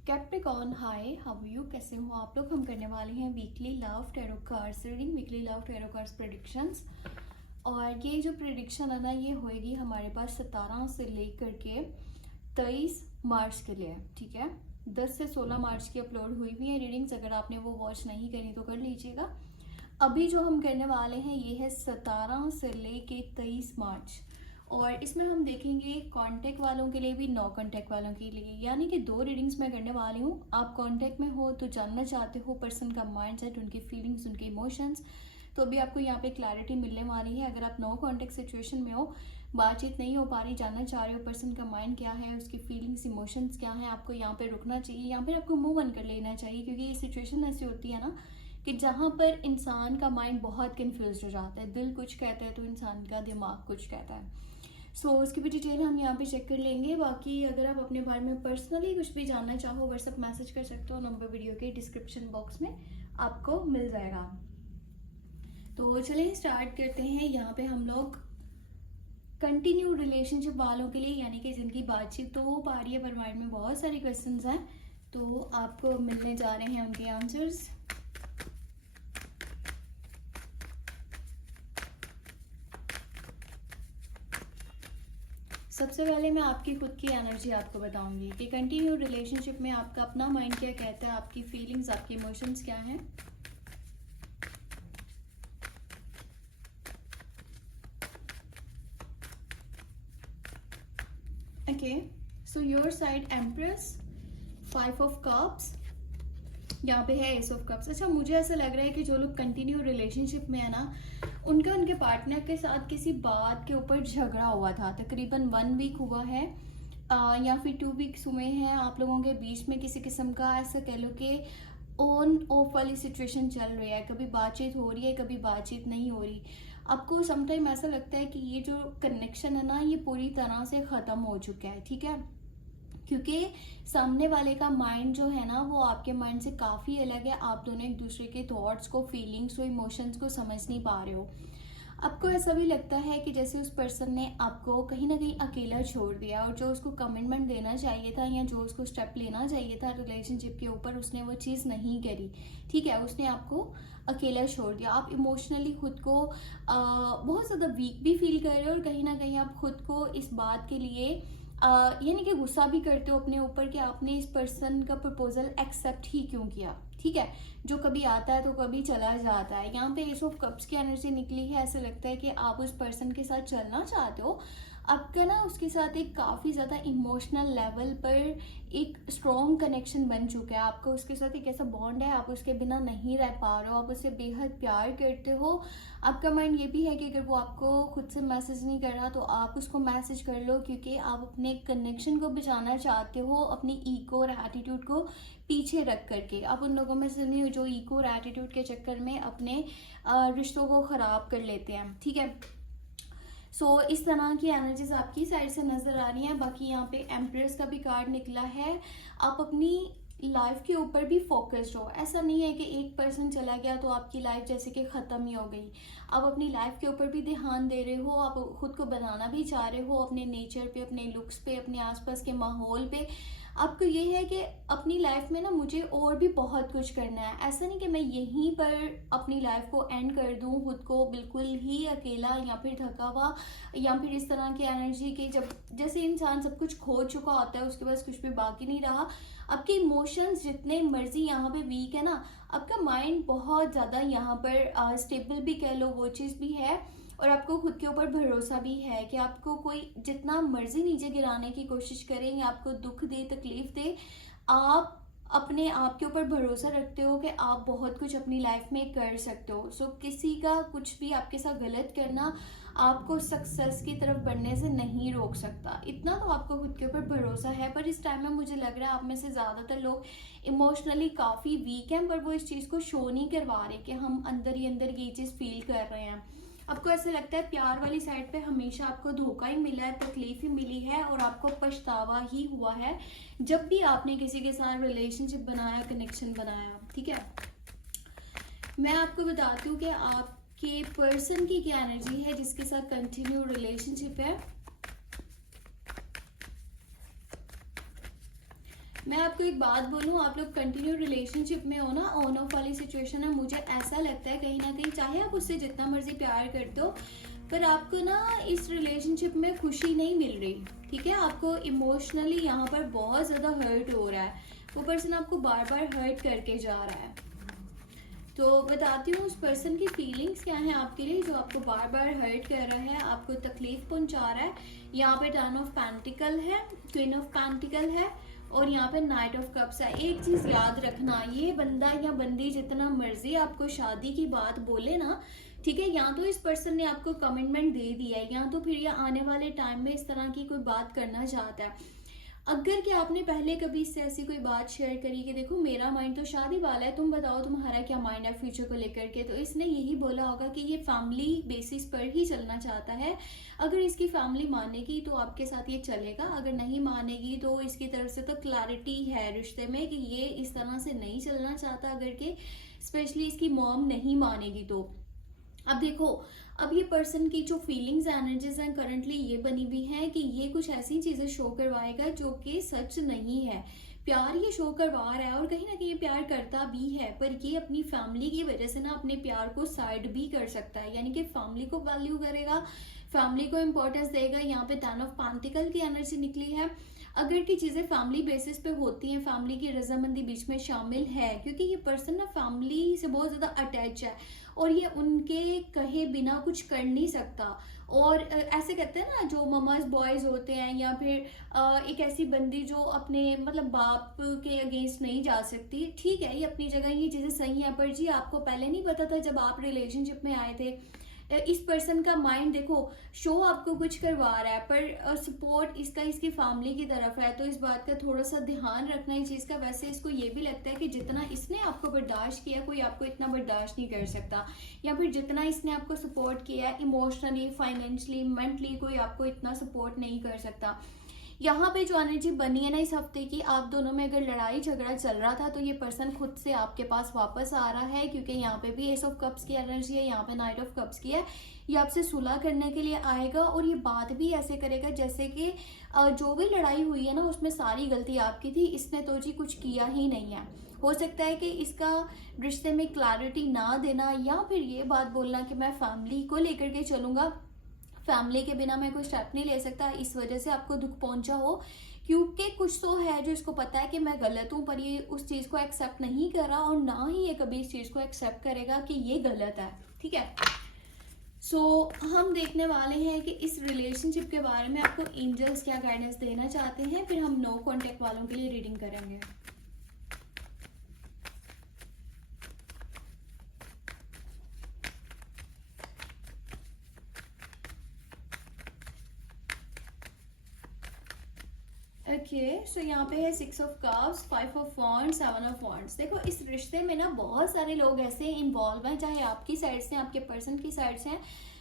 Capricorn, hi, how you, कैसे हो आप लोग। हम करने वाले हैं weekly love tarot cards reading, weekly love tarot cards predictions. और ये जो प्रेडिक्शन है ना, ये होएगी हमारे पास 17 से लेकर के 23 मार्च के लिए, ठीक है। 10 से 16 मार्च की अपलोड हुई हुई है रीडिंग्स, अगर आपने वो वॉच नहीं करी तो कर लीजिएगा। अभी जो हम करने वाले हैं ये है 17 से लेके 23 मार्च, और इसमें हम देखेंगे कांटेक्ट वालों के लिए भी, नो कांटेक्ट वालों के लिए, यानी कि 2 रीडिंग्स मैं करने वाली हूँ। आप कांटेक्ट में हो तो जानना चाहते हो पर्सन का माइंडसेट, उनकी फीलिंग्स, उनके इमोशंस, तो अभी आपको यहाँ पे क्लैरिटी मिलने वाली है। अगर आप नो कांटेक्ट सिचुएशन में हो, बातचीत नहीं हो पा रही, जानना चाह रहे हो पर्सन का माइंड क्या है, उसकी फीलिंग्स, इमोशंस क्या है, आपको यहाँ पे रुकना चाहिए, यहाँ पर आपको मूव ऑन कर लेना चाहिए, क्योंकि ये सिचुएशन ऐसी होती है ना कि जहाँ पर इंसान का माइंड बहुत कन्फ्यूज हो जाता है। दिल कुछ कहता है तो इंसान का दिमाग कुछ कहता है। उसकी भी डिटेल हम यहाँ पे चेक कर लेंगे। बाकी अगर आप अपने बारे में पर्सनली कुछ भी जानना चाहो, व्हाट्सएप मैसेज कर सकते हो, नंबर वीडियो के डिस्क्रिप्शन बॉक्स में आपको मिल जाएगा। तो चलिए स्टार्ट करते हैं। यहाँ पे हम लोग कंटिन्यू रिलेशनशिप वालों के लिए, यानी कि जिनकी बातचीत तो हो पा रही है पर माइंड में बहुत सारे क्वेश्चंस हैं, तो आपको मिलने जा रहे हैं उनके आंसर्स। सबसे पहले मैं आपकी खुद की एनर्जी आपको बताऊंगी कि कंटिन्यू रिलेशनशिप में आपका अपना माइंड क्या कहता है, आपकी फीलिंग्स, आपके इमोशंस क्या हैं। Okay, so your side empress, 5 of cups, यहाँ पे है एस ऑफ कप्स। अच्छा, मुझे ऐसा लग रहा है कि जो लोग कंटिन्यू रिलेशनशिप में है ना, उनका उनके पार्टनर के साथ किसी बात के ऊपर झगड़ा हुआ था। तकरीबन 1 वीक हुआ है या फिर 2 वीक्स हुए हैं। आप लोगों के बीच में किसी किस्म का, ऐसा कह लो कि ऑन ऑफ वाली सिचुएशन चल रही है। कभी बातचीत हो रही है, कभी बातचीत नहीं हो रही। आपको समटाइम ऐसा लगता है कि ये जो कनेक्शन है ना, ये पूरी तरह से ख़त्म हो चुका है, ठीक है, क्योंकि सामने वाले का माइंड जो है ना, वो आपके माइंड से काफ़ी अलग है। आप दोनों एक दूसरे के थॉट्स को, फीलिंग्स को, इमोशंस को समझ नहीं पा रहे हो। आपको ऐसा भी लगता है कि जैसे उस पर्सन ने आपको कहीं ना कहीं अकेला छोड़ दिया, और जो उसको कमिटमेंट देना चाहिए था या जो उसको स्टेप लेना चाहिए था रिलेशनशिप के ऊपर, उसने वो चीज़ नहीं करी, ठीक है, उसने आपको अकेला छोड़ दिया। आप इमोशनली खुद को बहुत ज़्यादा वीक भी फील कर रहे हो, और कहीं ना कहीं आप खुद को इस बात के लिए यानी कि गुस्सा भी करते हो अपने ऊपर कि आपने इस पर्सन का प्रपोजल एक्सेप्ट ही क्यों किया, ठीक है। जो कभी आता है तो कभी चला जाता है। यहाँ पे एस ऑफ कप्स की एनर्जी निकली है। ऐसा लगता है कि आप उस पर्सन के साथ चलना चाहते हो, आपका ना उसके साथ एक काफ़ी ज़्यादा इमोशनल लेवल पर एक स्ट्रॉन्ग कनेक्शन बन चुका है। आपका उसके साथ एक ऐसा बॉन्ड है, आप उसके बिना नहीं रह पा रहे हो, आप उससे बेहद प्यार करते हो। आपका माइंड ये भी है कि अगर वो आपको खुद से मैसेज नहीं कर रहा तो आप उसको मैसेज कर लो, क्योंकि आप अपने कनेक्शन को बचाना चाहते हो, अपनी ईगो और एटीट्यूड को पीछे रख करके। आप उन लोगों में से नहीं हो जो ईगो और एटीट्यूड के चक्कर में अपने रिश्तों को ख़राब कर लेते हैं, ठीक है। इस तरह की एनर्जीज आपकी साइड से नज़र आ रही हैं। बाकी यहाँ पे एम्प्रेस का भी कार्ड निकला है। आप अपनी लाइफ के ऊपर भी फोकस्ड हो। ऐसा नहीं है कि एक पर्सन चला गया तो आपकी लाइफ जैसे कि ख़त्म ही हो गई। आप अपनी लाइफ के ऊपर भी ध्यान दे रहे हो, आप खुद को बनाना भी चाह रहे हो, अपने नेचर पे, अपने लुक्स पे, अपने आसपास के माहौल पे। आपको ये है कि अपनी लाइफ में ना मुझे और भी बहुत कुछ करना है। ऐसा नहीं कि मैं यहीं पर अपनी लाइफ को एंड कर दूं, खुद को बिल्कुल ही अकेला या फिर थका हुआ या फिर इस तरह की एनर्जी की, जब जैसे इंसान सब कुछ खो चुका होता है, उसके पास कुछ भी बाकी नहीं रहा। आपके इमोशंस जितने मर्जी यहाँ पे वीक है ना, आपका माइंड बहुत ज़्यादा यहाँ पर स्टेबल भी कह लो, वो चीज़ भी है। और आपको खुद के ऊपर भरोसा भी है कि आपको कोई जितना मर्जी नीचे गिराने की कोशिश करे या आपको दुख दे, तकलीफ दे, आप अपने आप के ऊपर भरोसा रखते हो कि आप बहुत कुछ अपनी लाइफ में कर सकते हो। किसी का कुछ भी आपके साथ गलत करना आपको सक्सेस की तरफ बढ़ने से नहीं रोक सकता। इतना तो आपको खुद के ऊपर भरोसा है। पर इस टाइम में मुझे लग रहा है आप में से ज़्यादातर लोग इमोशनली काफ़ी वीक हैं, पर वो इस चीज़ को शो नहीं करवा रहे कि हम अंदर ही अंदर ये चीज़ फील कर रहे हैं। आपको ऐसा लगता है प्यार वाली साइड पे हमेशा आपको धोखा ही मिला है, तकलीफ ही मिली है, और आपको पछतावा ही हुआ है जब भी आपने किसी के साथ रिलेशनशिप बनाया, कनेक्शन बनाया, ठीक है। मैं आपको बताती हूँ कि आपके पर्सन की क्या एनर्जी है जिसके साथ कंटिन्यू रिलेशनशिप है। मैं आपको एक बात बोलूँ, आप लोग कंटिन्यू रिलेशनशिप में हो ना, ऑन ऑफ वाली सिचुएशन है, मुझे ऐसा लगता है कहीं ना कहीं, चाहे आप उससे जितना मर्जी प्यार करते हो, पर आपको ना इस रिलेशनशिप में खुशी नहीं मिल रही, ठीक है। आपको इमोशनली यहाँ पर बहुत ज़्यादा हर्ट हो रहा है, वो पर्सन आपको बार बार हर्ट करके जा रहा है। तो बताती हूँ उस पर्सन की फीलिंग्स क्या हैं आपके लिए, जो आपको बार बार हर्ट कर रहा है, आपको तकलीफ पहुंचा रहा है। यहाँ पे टर्न ऑफ पेंटिकल है, क्वीन ऑफ पेंटिकल है, और यहाँ पे नाइट ऑफ कप्स है। एक चीज याद रखना, ये बंदा या बंदी जितना मर्जी आपको शादी की बात बोले ना, ठीक है, या तो इस पर्सन ने आपको कमिटमेंट दे दिया है, या तो फिर ये आने वाले टाइम में इस तरह की कोई बात करना चाहता है। अगर कि आपने पहले कभी इससे ऐसी कोई बात शेयर करी कि देखो मेरा माइंड तो शादी वाला है, तुम बताओ तुम्हारा क्या माइंड है फ्यूचर को लेकर के, तो इसने यही बोला होगा कि ये फैमिली बेसिस पर ही चलना चाहता है। अगर इसकी फैमिली मानेगी तो आपके साथ ये चलेगा, अगर नहीं मानेगी तो इसकी तरफ से तो क्लैरिटी है रिश्ते में कि ये इस तरह से नहीं चलना चाहता। अगर के स्पेशली इसकी मॉम नहीं मानेगी तो अब देखो, अब ये पर्सन की जो फीलिंग्स एनर्जीज हैं करंटली ये बनी हुई हैं कि ये कुछ ऐसी चीजें शो करवाएगा जो कि सच नहीं है। प्यार ये शो करवा रहा है और कहीं ना कहीं ये प्यार करता भी है, पर ये अपनी फैमिली की वजह से ना अपने प्यार को साइड भी कर सकता है, यानी कि फैमिली को वैल्यू करेगा, फैमिली को इम्पोर्टेंस देगा। यहाँ पे टेन ऑफ पेंटिकल की एनर्जी निकली है। अगर की चीजें फैमिली बेसिस पे होती हैं, फैमिली की रजामंदी बीच में शामिल है, क्योंकि ये पर्सन ना फैमिली से बहुत ज्यादा अटैच है और ये उनके कहे बिना कुछ कर नहीं सकता। और ऐसे कहते हैं ना, जो ममाज बॉयज होते हैं, या फिर एक ऐसी बंदी जो अपने मतलब बाप के अगेंस्ट नहीं जा सकती, ठीक है, ये अपनी जगह ये चीजें सही है, पर जी आपको पहले नहीं पता था जब आप रिलेशनशिप में आए थे। इस पर्सन का माइंड देखो शो आपको कुछ करवा रहा है, पर सपोर्ट इसका इसकी फैमिली की तरफ है, तो इस बात का थोड़ा सा ध्यान रखना इस चीज का। वैसे इसको ये भी लगता है कि जितना इसने आपको बर्दाश्त किया, कोई आपको इतना बर्दाश्त नहीं कर सकता, या फिर जितना इसने आपको सपोर्ट किया है इमोशनली, फाइनेंशियली, मेंटली, कोई आपको इतना सपोर्ट नहीं कर सकता। यहाँ पे जो एनर्जी बनी है ना इस हफ्ते की, आप दोनों में अगर लड़ाई झगड़ा चल रहा था तो ये पर्सन खुद से आपके पास वापस आ रहा है, क्योंकि यहाँ पे भी एस ऑफ कप्स की एनर्जी है, यहाँ पे नाइट ऑफ कप्स की है। ये आपसे सुलह करने के लिए आएगा और ये बात भी ऐसे करेगा जैसे कि जो भी लड़ाई हुई है ना उसमें सारी गलती आपकी थी, इसने तो जी कुछ किया ही नहीं है। हो सकता है कि इसका रिश्ते में क्लैरिटी ना देना, या फिर ये बात बोलना कि मैं फैमिली को लेकर के चलूंगा, फैमिली के बिना मैं कोई स्टेप नहीं ले सकता, इस वजह से आपको दुख पहुंचा हो, क्योंकि कुछ तो है जो इसको पता है कि मैं गलत हूं, पर ये उस चीज को एक्सेप्ट नहीं कर रहा, और ना ही ये कभी इस चीज को एक्सेप्ट करेगा कि ये गलत है, ठीक है। सो हम देखने वाले हैं कि इस रिलेशनशिप के बारे में आपको एंजल्स क्या गाइडेंस देना चाहते हैं, फिर हम नो कॉन्टेक्ट वालों के लिए रीडिंग करेंगे। ओके, सो यहाँ पे है 6 of cups, 5 of wands, 7 of wands. देखो इस रिश्ते में ना बहुत सारे लोग ऐसे इन्वॉल्व हैं, चाहे आपकी साइड से आपके पर्सन की साइड से हैं,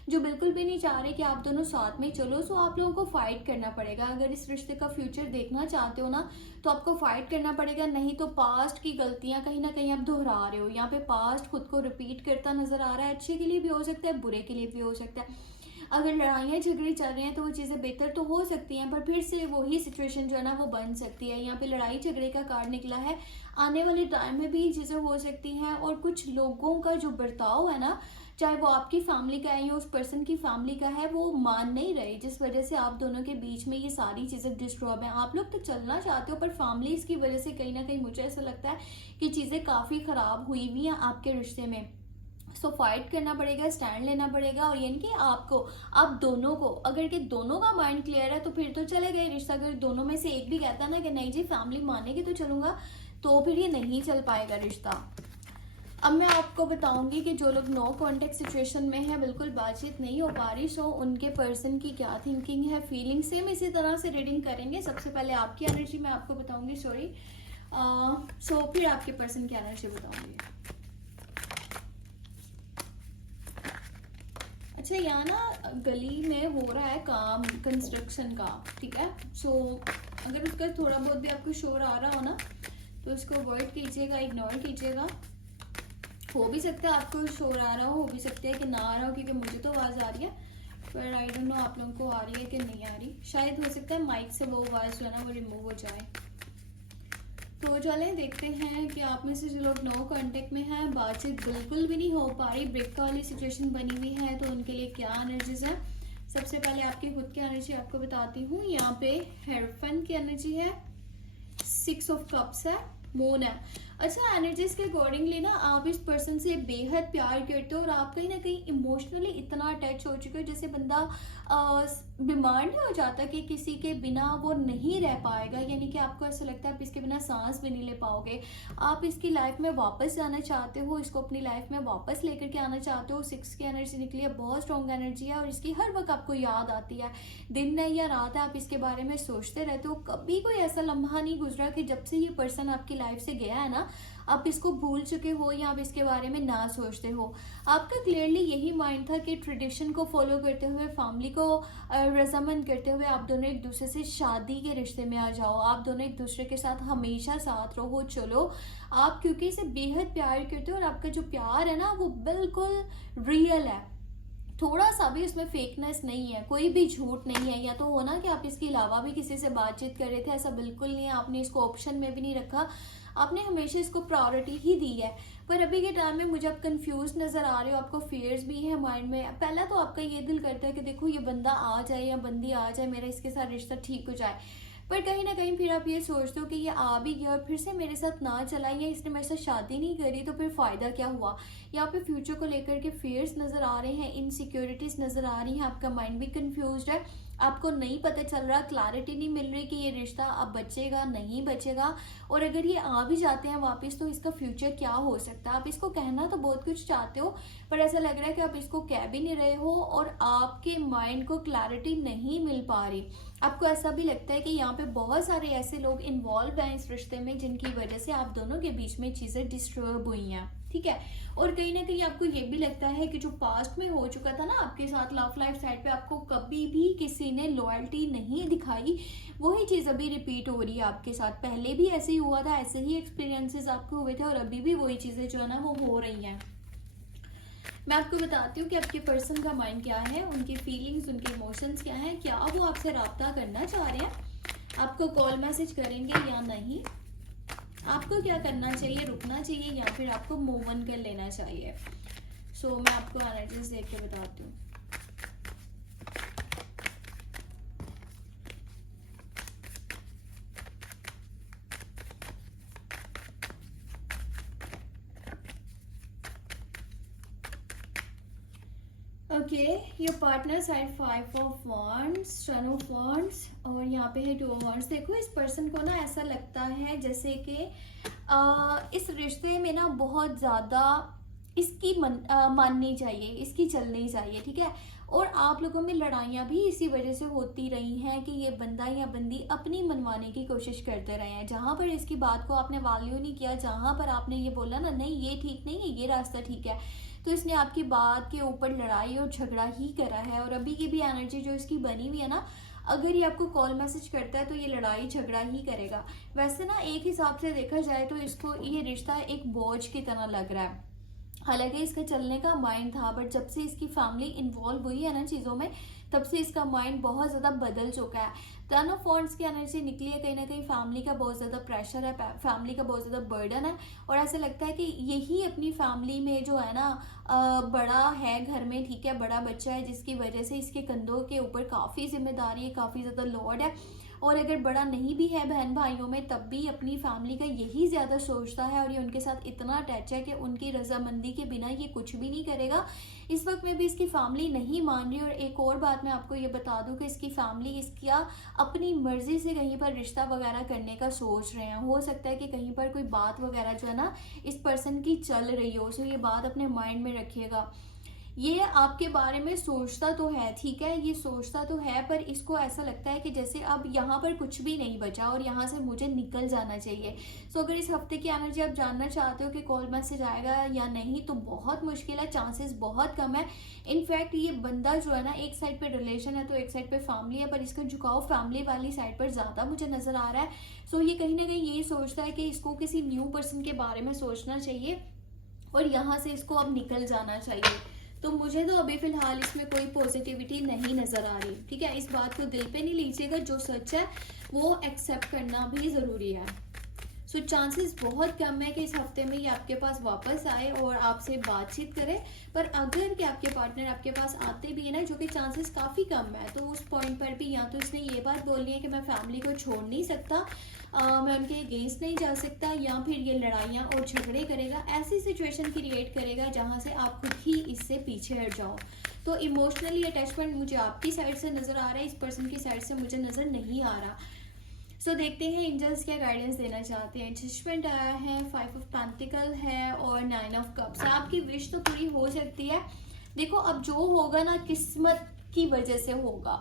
जो बिल्कुल भी नहीं चाह रहे कि आप दोनों साथ में चलो। सो आप लोगों को फाइट करना पड़ेगा। अगर इस रिश्ते का फ्यूचर देखना चाहते हो ना तो आपको फाइट करना पड़ेगा, नहीं तो पास्ट की गलतियां कहीं ना कहीं आप दोहरा रहे हो। यहाँ पे पास्ट खुद को रिपीट करता नजर आ रहा है, अच्छे के लिए भी हो सकता है, बुरे के लिए भी हो सकता है। अगर लड़ाइयाँ झगड़े चल रहे हैं तो वो चीज़ें बेहतर तो हो सकती हैं, पर फिर से वही सिचुएशन जो है ना वो बन सकती है। यहाँ पे लड़ाई झगड़े का कार्ड निकला है, आने वाले टाइम में भी चीज़ें हो सकती हैं। और कुछ लोगों का जो बर्ताव है ना, चाहे वो आपकी फैमिली का है या उस पर्सन की फैमिली का है, वो मान नहीं रहे, जिस वजह से आप दोनों के बीच में ये सारी चीज़ें डिस्टर्ब हैं। आप लोग तो चलना चाहते हो, पर फैमिली इसकी वजह से कहीं ना कहीं मुझे ऐसा लगता है कि चीज़ें काफ़ी ख़राब हुई हुई हैं आपके रिश्ते में। सो फाइट करना पड़ेगा, स्टैंड लेना पड़ेगा, और यानी कि आपको, आप दोनों को, अगर के दोनों का माइंड क्लियर है तो फिर तो चलेगा ये रिश्ता। अगर दोनों में से एक भी कहता है ना कि नहीं जी फैमिली मानेगी तो चलूंगा, तो फिर ये नहीं चल पाएगा रिश्ता। अब मैं आपको बताऊंगी कि जो लोग नो कॉन्टेक्ट सिचुएशन में है, बिल्कुल बातचीत नहीं हो पा रही, सो उनके पर्सन की क्या थिंकिंग है, फीलिंग, सेम इसी तरह से रीडिंग करेंगे। सबसे पहले आपकी एनर्जी मैं आपको बताऊंगी, सॉरी, सो फिर आपके पर्सन की एनर्जी बताऊंगी। अच्छा, यहाँ ना गली में हो रहा है काम कंस्ट्रक्शन का, ठीक है। सो अगर उसका थोड़ा बहुत भी आपको शोर आ रहा हो ना तो उसको अवॉइड कीजिएगा, इग्नोर कीजिएगा। हो भी सकता है आपको शोर आ रहा हो भी सकता है कि ना आ रहा हो, क्योंकि मुझे तो आवाज़ आ रही है, पर आई डोंट नो आप लोगों को आ रही है कि नहीं आ रही। शायद हो सकता है माइक से वो आवाज़ जो है ना वो रिमूव हो जाए। तो चलें देखते हैं कि आप में से जो लोग नो कांटेक्ट में हैं, बातचीत बिल्कुल भी नहीं हो पा रही, ब्रेक वाली सिचुएशन बनी हुई है, तो उनके लिए क्या एनर्जीज है। सबसे पहले आपकी खुद की एनर्जी आपको बताती हूँ। यहाँ पे हेरोफेंट की एनर्जी है, 6 ऑफ कप्स है, मून है। अच्छा, एनर्जीज के अकॉर्डिंगली ना आप इस पर्सन से बेहद प्यार करते हो और आप कहीं ना कहीं इमोशनली इतना अटैच हो चुके हो, जैसे बंदा बीमार नहीं हो जाता कि किसी के बिना वो नहीं रह पाएगा, यानी कि आपको ऐसा लगता है आप इसके बिना सांस भी नहीं ले पाओगे। आप इसकी लाइफ में वापस जाना चाहते हो, इसको अपनी लाइफ में वापस लेकर के आना चाहते हो। 6 की एनर्जी निकली है, बहुत स्ट्रॉन्ग एनर्जी है और इसकी हर वक्त आपको याद आती है, दिन नहीं या रात है, आप इसके बारे में सोचते रहते हो। कभी कोई ऐसा लम्हा नहीं गुजरा कि जब से ये पर्सन आपकी लाइफ से गया है ना, आप इसको भूल चुके हो या आप इसके बारे में ना सोचते हो। आपका क्लियरली यही माइंड था कि ट्रेडिशन को फॉलो करते हुए, फैमिली को रजामंद करते हुए आप दोनों एक दूसरे से शादी के रिश्ते में आ जाओ, आप दोनों एक दूसरे के साथ हमेशा साथ रहो। चलो, आप क्योंकि इसे बेहद प्यार करते हो और आपका जो प्यार है ना वो बिल्कुल रियल है, थोड़ा सा भी उसमें फेकनेस नहीं है, कोई भी झूठ नहीं है। या तो हो ना कि आप इसके अलावा भी किसी से बातचीत कर रहे थे, ऐसा बिल्कुल नहीं है, आपने इसको ऑप्शन में भी नहीं रखा, आपने हमेशा इसको प्रायोरिटी ही दी है। पर अभी के टाइम में मुझे आप कंफ्यूज नजर आ रहे हो, आपको फियर्स भी है माइंड में। पहला तो आपका ये दिल करता है कि देखो ये बंदा आ जाए या बंदी आ जाए, मेरा इसके साथ रिश्ता ठीक हो जाए, पर कहीं ना कहीं फिर आप ये सोचते हो कि ये आ भी गया और फिर से मेरे साथ ना चला, या इसने मेरे साथ शादी नहीं करी तो फिर फायदा क्या हुआ। यहाँ पे फ्यूचर को लेकर के फियर्स नजर आ रहे हैं, इनसिक्योरिटीज नजर आ रही हैं, आपका माइंड भी कंफ्यूज्ड है, आपको नहीं पता चल रहा, क्लैरिटी नहीं मिल रही कि ये रिश्ता अब बचेगा नहीं बचेगा, और अगर ये आ भी जाते हैं वापस तो इसका फ्यूचर क्या हो सकता है। आप इसको कहना तो बहुत कुछ चाहते हो, पर ऐसा लग रहा है कि आप इसको कह भी नहीं रहे हो और आपके माइंड को क्लैरिटी नहीं मिल पा रही। आपको ऐसा भी लगता है कि यहाँ पे बहुत सारे ऐसे लोग इन्वॉल्व हैं इस रिश्ते में जिनकी वजह से आप दोनों के बीच में चीजें डिस्टर्ब हुई हैं, ठीक है। और कहीं ना कहीं आपको ये भी लगता है कि जो पास्ट में हो चुका था ना आपके साथ, लव लाइफ साइड पे आपको कभी भी किसी ने लॉयल्टी नहीं दिखाई, वही चीज अभी रिपीट हो रही है आपके साथ। पहले भी ऐसे ही हुआ था, ऐसे ही एक्सपीरियंसेस आपको हुए थे और अभी भी वही चीजें जो है ना वो हो रही हैं। मैं आपको बताती हूँ कि आपके पर्सन का माइंड क्या है, उनकी फीलिंग्स, उनके इमोशंस क्या हैं, क्या वो आपसे रब्ता करना चाह रहे हैं, आपको कॉल मैसेज करेंगे या नहीं, आपको क्या करना चाहिए, रुकना चाहिए या फिर आपको मूव ऑन कर लेना चाहिए। सो मैं आपको एनर्जीज देख के बताती हूँ। Okay, your partner side 5 of wands, 10 of wands और यहाँ पे है 2 ऑफ wands। देखो, इस पर्सन को ना ऐसा लगता है जैसे कि इस रिश्ते में ना बहुत ज़्यादा इसकी माननी चाहिए, इसकी चलनी चाहिए, ठीक है। और आप लोगों में लड़ाइयाँ भी इसी वजह से होती रही हैं कि ये बंदा या बंदी अपनी मनवाने की कोशिश करते रहे हैं। जहाँ पर इसकी बात को आपने वैल्यू नहीं किया, जहाँ पर आपने ये बोला ना नहीं ये ठीक नहीं है, ये रास्ता ठीक है, तो इसने आपकी बात के ऊपर लड़ाई और झगड़ा ही करा है। और अभी की भी एनर्जी जो इसकी बनी हुई है ना, अगर ये आपको कॉल मैसेज करता है तो ये लड़ाई झगड़ा ही करेगा। वैसे ना एक हिसाब से देखा जाए तो इसको ये रिश्ता एक बोझ की तरह लग रहा है। हालांकि इसका चलने का माइंड था, बट जब से इसकी फैमिली इन्वॉल्व हुई है ना चीज़ों में, तब से इसका माइंड बहुत ज़्यादा बदल चुका है। 10 ऑफ wands की एनर्जी निकली है, कहीं ना कहीं फैमिली का बहुत ज़्यादा प्रेशर है, फैमिली का बहुत ज़्यादा बर्डन है, और ऐसा लगता है कि यही अपनी फैमिली में जो है ना बड़ा है घर में, ठीक है, बड़ा बच्चा है, जिसकी वजह से इसके कंधों के ऊपर काफ़ी जिम्मेदारी है, काफ़ी ज़्यादा लोड है। और अगर बड़ा नहीं भी है बहन भाइयों में, तब भी अपनी फैमिली का यही ज़्यादा सोचता है और ये उनके साथ इतना अटैच है कि उनकी रजामंदी के बिना ये कुछ भी नहीं करेगा। इस वक्त में भी इसकी फैमिली नहीं मान रही। और एक और बात मैं आपको ये बता दूं कि इसकी फैमिली इसका अपनी मर्जी से कहीं पर रिश्ता वगैरह करने का सोच रहे हैं। हो सकता है कि कहीं पर कोई बात वगैरह जो है ना इस पर्सन की चल रही हो, सो ये बात अपने माइंड में रखिएगा। ये आपके बारे में सोचता तो है, ठीक है, ये सोचता तो है, पर इसको ऐसा लगता है कि जैसे अब यहाँ पर कुछ भी नहीं बचा और यहाँ से मुझे निकल जाना चाहिए। सो अगर इस हफ्ते की एनर्जी आप जानना चाहते हो कि कॉल मैसेज आएगा या नहीं, तो बहुत मुश्किल है, चांसेस बहुत कम है। इनफैक्ट ये बंदा जो है ना, एक साइड पे रिलेशन है तो एक साइड पे फैमिली है, पर इसका झुकाव फैमिली वाली साइड पर ज़्यादा मुझे नज़र आ रहा है। सो ये कहीं ना कहीं यही सोचता है कि इसको किसी न्यू पर्सन के बारे में सोचना चाहिए और यहाँ से इसको अब निकल जाना चाहिए। तो मुझे तो अभी फिलहाल इसमें कोई पॉजिटिविटी नहीं नजर आ रही, ठीक है। इस बात को दिल पे नहीं लीजिएगा, जो सच है वो एक्सेप्ट करना भी जरूरी है। सो चांसेस बहुत कम है कि इस हफ्ते में ये आपके पास वापस आए और आपसे बातचीत करे। पर अगर कि आपके पार्टनर आपके पास आते भी है ना, जो कि चांसेस काफ़ी कम है, तो उस पॉइंट पर भी या तो इसने ये बात बोलनी है कि मैं फैमिली को छोड़ नहीं सकता, मैं उनके अगेंस्ट नहीं जा सकता, या फिर ये लड़ाइयाँ और झगड़े करेगा, ऐसी सिचुएशन क्रिएट करेगा जहाँ से आप खुद ही इससे पीछे हट जाओ। तो इमोशनली अटैचमेंट मुझे आपकी साइड से नज़र आ रहा है, इस पर्सन की साइड से मुझे नज़र नहीं आ रहा। सो देखते हैं एंजल्स क्या गाइडेंस देना चाहते हैं। जजमेंट आया है, 5 ऑफ पेंटिकल है और 9 ऑफ कप्स। आपकी विश तो पूरी हो सकती है। देखो अब जो होगा ना किस्मत की वजह से होगा,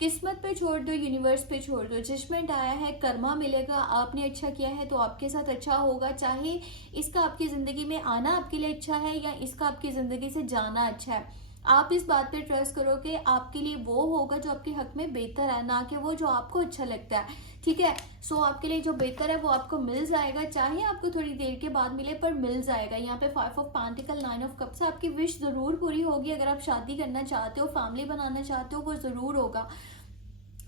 किस्मत पे छोड़ दो, यूनिवर्स पे छोड़ दो। जजमेंट आया है, कर्मा मिलेगा, आपने अच्छा किया है तो आपके साथ अच्छा होगा, चाहे इसका आपकी ज़िंदगी में आना आपके लिए अच्छा है या इसका आपकी ज़िंदगी से जाना अच्छा है। आप इस बात पे ट्रस्ट करो कि आपके लिए वो होगा जो आपके हक में बेहतर है, ना कि वो जो आपको अच्छा लगता है, ठीक है। सो आपके लिए जो बेहतर है वो आपको मिल जाएगा, चाहे आपको थोड़ी देर के बाद मिले पर मिल जाएगा। यहाँ पे 5 ऑफ पेंटिकल, 9 ऑफ कप्स, आपकी विश ज़रूर पूरी होगी। अगर आप शादी करना चाहते हो, फैमिली बनाना चाहते हो, वो ज़रूर होगा।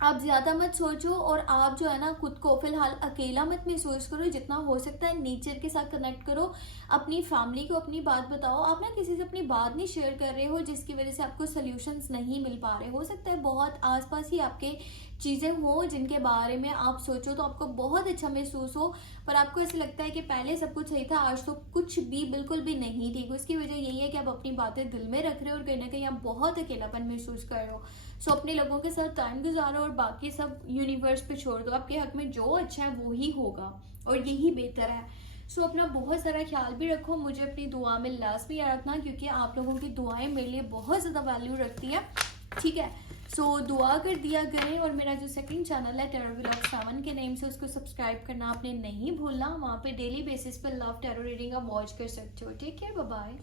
आप ज़्यादा मत सोचो और आप जो है ना खुद को फिलहाल अकेला मत महसूस करो, जितना हो सकता है नेचर के साथ कनेक्ट करो, अपनी फैमिली को अपनी बात बताओ। आप ना किसी से अपनी बात नहीं शेयर कर रहे हो जिसकी वजह से आपको सॉल्यूशंस नहीं मिल पा रहे। हो सकता है बहुत आसपास ही आपके चीज़ें हों जिनके बारे में आप सोचो तो आपको बहुत अच्छा महसूस हो, पर आपको ऐसा लगता है कि पहले सब कुछ सही था, आज तो कुछ भी बिल्कुल भी नहीं ठीक। उसकी वजह यही है कि आप अपनी बातें दिल में रख रहे हो और कहीं ना कहीं आप बहुत अकेलापन महसूस कर रहे हो। सो अपने लोगों के साथ टाइम गुजारो और बाकी सब यूनिवर्स पे छोड़ दो। आपके हक में जो अच्छा है वो ही होगा और यही बेहतर है। सो अपना बहुत सारा ख्याल भी रखो, मुझे अपनी दुआ में लाजमी याद रखना, क्योंकि आप लोगों की दुआएं मेरे लिए बहुत ज़्यादा वैल्यू रखती है, ठीक है। सो दुआ कर दिया करें और मेरा जो सेकंड चैनल है टैरो व्लॉग 7 के नेम से, उसको सब्सक्राइब करना आपने नहीं भूलना। वहाँ पे डेली बेसिस पर लव टैरो रीडिंग आप वॉच कर सकते हो। Take care, bye bye.